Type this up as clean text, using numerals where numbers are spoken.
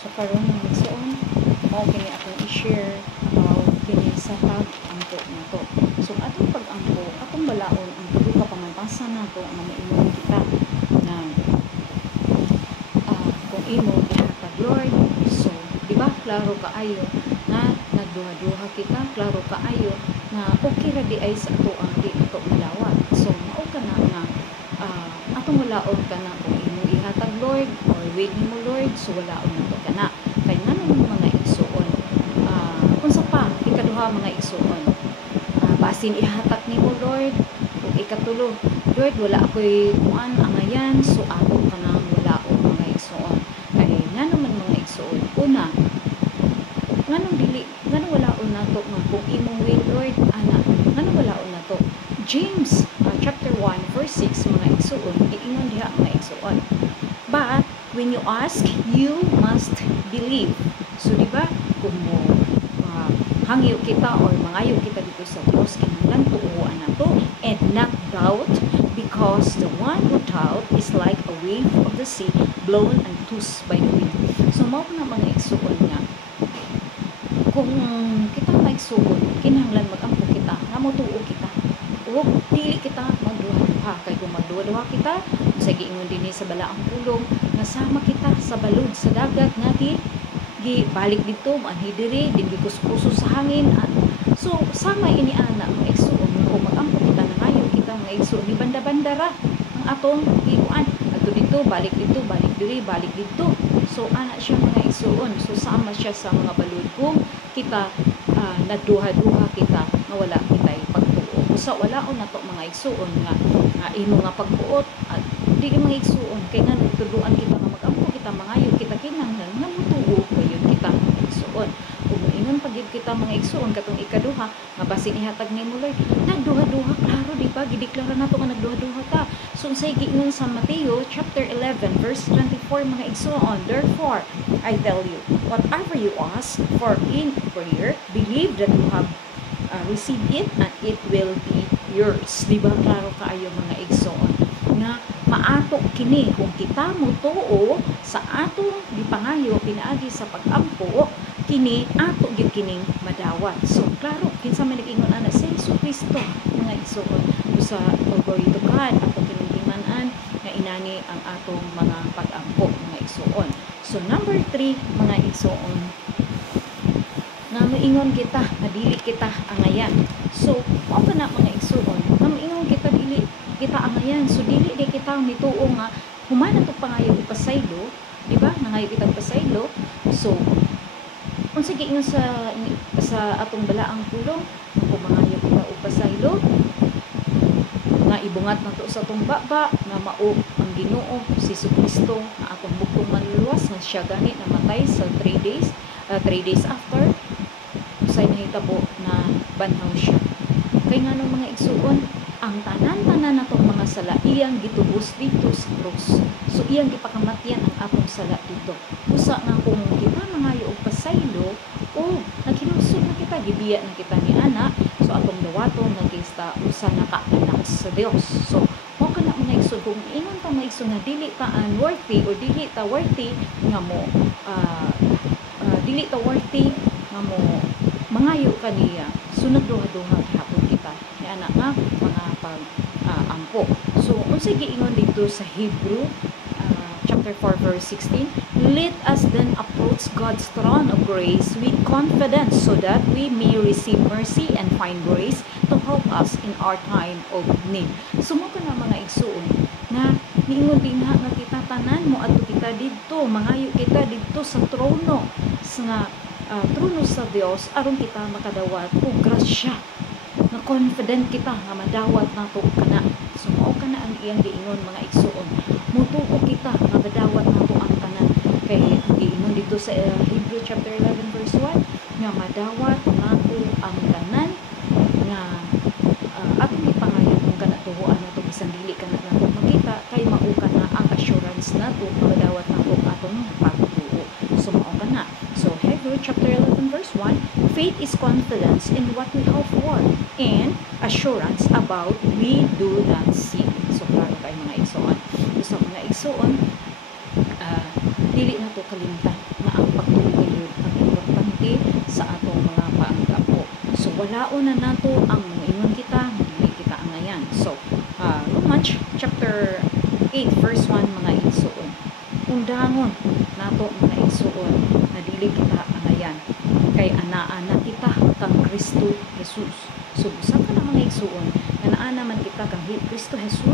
So karon mga igsoon, mao kini akong i-share about kini sa pag-ampo nato. So atong pag-ampo, atong balaon ang duha ka pamantasan nato nga maingon kita na kung imo ihatag Lord. So di ba klaro kaayo na nagduha-duha kita, klaro kaayo na okay ra di ay sa ato ang di ato malawat. So mao kana nga atong walaon kana kung imo ihatag Lord or wait mo Lord, so walaon nato kana. Kay nganong mga igsoon, unsa pa ikaduha mga igsoon, basin ihatag nimo Lord, ug ikatulo Lord wala ako'y kuan angayan, so ato kanang walaon mga igsoon. Kay ngano man mga igsoon, una nganong walaon nato nga kung imong will Lord ana, nganong walaon nato. James chapter 1 verse 6 mga igsoon, iingon diha mga igsoon, but when you ask, you must believe. So di ba kung mo hangyo kita or mangayo kita dito sa Dios, kinahanglan tuuan nato and not doubt, because the one who doubt is like a wave of the sea blown and tossed by the wind. So mao na mga igsoon nga kung kita maigsuon, kinahanglan magampo kita, nga motuo kita. O dili kita magduha-duha, kay kung magduha-duha kita, sa giingon dinhi sa balaang pulong, nga sama kita sa balod sa dagat nga balik dito, anhi diri, din gikuskuso sa hangin. So sama ini ana mga igsuon, kung magampo kita nangayo kita mga igsuon, di banda-banda ra ang atong giuan. Ato dito, balik diri, balik dito. So ana siya mga igsuon. So sama siya sa mga balod kung kita nagduha-duha kita nga wala kitay pagtuo. Sa walaon nato mga igsuon nga imo nga pagbuot at dili mga igsuon kay nga nagtuduan kita nga magampo kita mangayo kita kinahanglan nga motuo kayon kita mga igsuon. Ug ingon pagid kita mga igsuon katong ikaduha nga basin ihatag nimo Lord, nagduha-duha klaro di ba gideklara nato nga nagduha-duha ta. So unsay giingon sa Mateo chapter 11 verse 24 mga igsuon, therefore I tell you, whatever you ask for in prayer, believe that you have received it and it will be yours. Di ba klaro kaayo mga igsoon nga maato kini kung kita motuo sa atong gipangayo pinaagi sa pag-ampo, kini ato gyud kining madawat. So klaro kinsa man nag-ingon ana si Jesucristo mga igsoon sa glory to God ato kining timan-an nga inani ang atong mga pag-ampo mga igsoon. So number 3 mga igsoon, nga moingon kita nga dili kita angayan. So mao na mga igsoon nga moingon kita dili kita angayan. So dili di kita nituo nga humana to pangayo ipasaylo, di ba nangayo kita ipasaylo. So unsa giingon sa atong balaang pulong, kung mangayo kita ipasaylo nga ibungat nato sa atong baba nga mao ang Ginoo si Jesucristo nga atong bugtong manluwas nga siya gani namatay sa 3 days after usay nahitabo na banhaw siya. Kay nganong mga igsuon, ang tanan-tanan natong mga sala iyang gitubos dito sa krus. So iyang gipakamatyan ang atong sala dito. Usa nga kung kita mangayo og pasaylo o naghinusod na kita, gibiya na kita ni anak, so atong dawaton nga kista usa na ka anak sa Dios. So mo kana mga igsoon, kung ingon ta mga igsoon nga dili ta unworthy o dili ta worthy nga mo dili ta worthy nga mo mangayo kaniya, sunod duha-duha hapon kita ni anak nga mga pag-ampo. So unsay giingon dito sa Hebrew chapter 4 verse 16, let us then approach God's throne of grace with confidence so that we may receive mercy and find grace to help us in our time of need. So mo kana mga igsuon nga niingon din nga kita tanan mo adto kita didto, mangayo kita didto sa trono trono sa Dios aron kita makadawat og grasya nga confident kita nga madawat nato kana. So mao kana ang iyang giingon mga igsuon, mutuo kita nga madawat nato ang tanan. Kay giingon dito sa Hebrew chapter 11 verse 1 nga madawat nato ang tanan nga atong ipangayo kung kana tuhoan nato bisan dili kana nato makita, kay mao kana ang assurance nato madawat nato atong pagtuo. So mao kana. So Hebrew chapter 11 verse 1, faith is confidence in what we hope for and assurance about we do not see. So klaro kay mga igsoon. So mga igsoon, dili na to kalimtan nga nga ang pagtuluyod ang importante sa atong mga paanggapo. So walaon na nato ang moingon kita, may kita angayan. So Romans chapter 8 verse 1 mga igsuon. Undangon nato mga igsuon na dili kita angayan kay ana-ana kita kang Kristo Jesus. So busa ka na mga igsuon, nga naa naman kita kang Kristo Jesus.